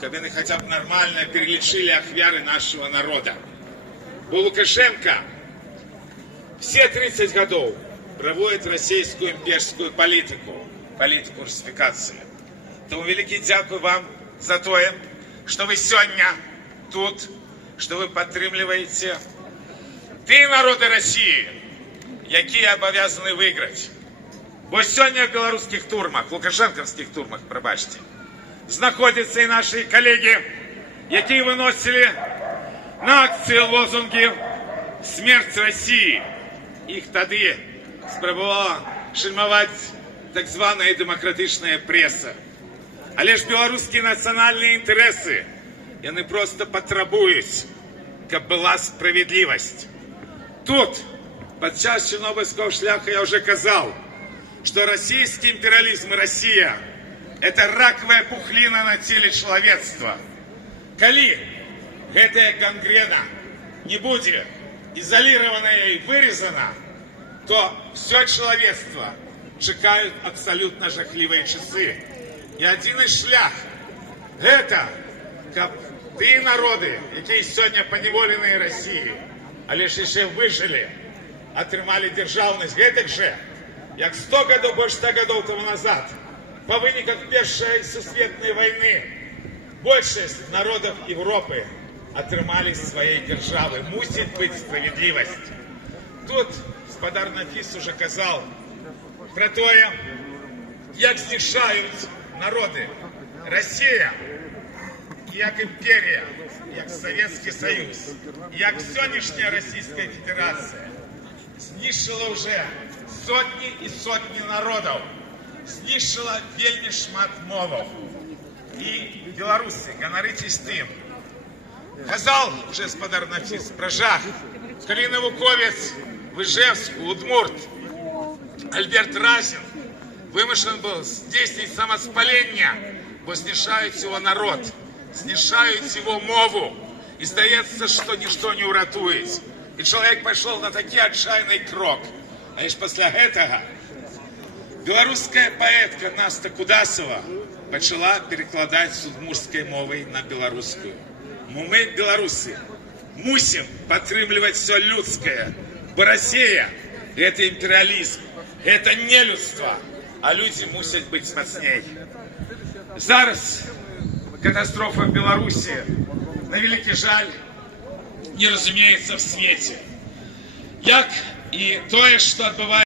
каб яны хаця б нармальна перелічылі ахвяры нашего народа. Бо Лукашенко все 30 годов проводит российскую имперскую политику русификации. Тому великий дякую вам за то, что вы сегодня тут, что вы подтримливаете те народы России, якія обязаны выиграть. Бо сегодня в белорусских турмах, лукашенковских турмах, пробачьте, знаходятся и наши коллеги, якія выносили на акции лозунги «Смерть России». Их тады спрабавала шельмовать так званая демократичная пресса. Але ж белорусские национальные интересы, яны просто потребуют, каб была справедливость. Тут, подчас Чернобыльского шляха, я уже сказал, что российский империализм и Россия – это раковая пухлина на теле человечества. Коли гэтая гангрена не будет изолированная и вырезана, то все человечество чекают абсолютно жахливые часы. И один из шлях – это, каб ты народы, якія сегодня поневоленные России, але ж еще выжили, атрымали державность, гэтак же, як 100 годов, больше 100 годов тому назад, по выніках Первой Всесветной войны, большинство народов Европы атрымали своей державы. Мусит быть справедливость. Тут господар Нафіс уже казал про то, як знішають народы. Россия, як империя, як Советский Союз, як сённяшняя Российская Федерация знішчила уже сотни и сотни народов, знішчила вельмі шмат моваў. И белорусы, ганарыцесь тым. Казал уже господар Нафіс про жах, калі навуковец в Ижевску, Удмурт Альберт Разин вымушен был здійснить самоспаление, бо знішають его народ, знішають его мову, и здаецца, что ничто не уратует. И человек пошел на такий отчаянный крок. А лишь после этого белорусская поэтка Наста Кудасова начала перекладать с удмуртской мовой на белорусскую. Мы, белорусы, мусим подтримливать все людское. Бо Россия – это империализм, это не людство, а люди мусят быть мацней. Зараз катастрофа в Беларуси, на великий жаль, не разумеется в свете. Як и то, что отбывается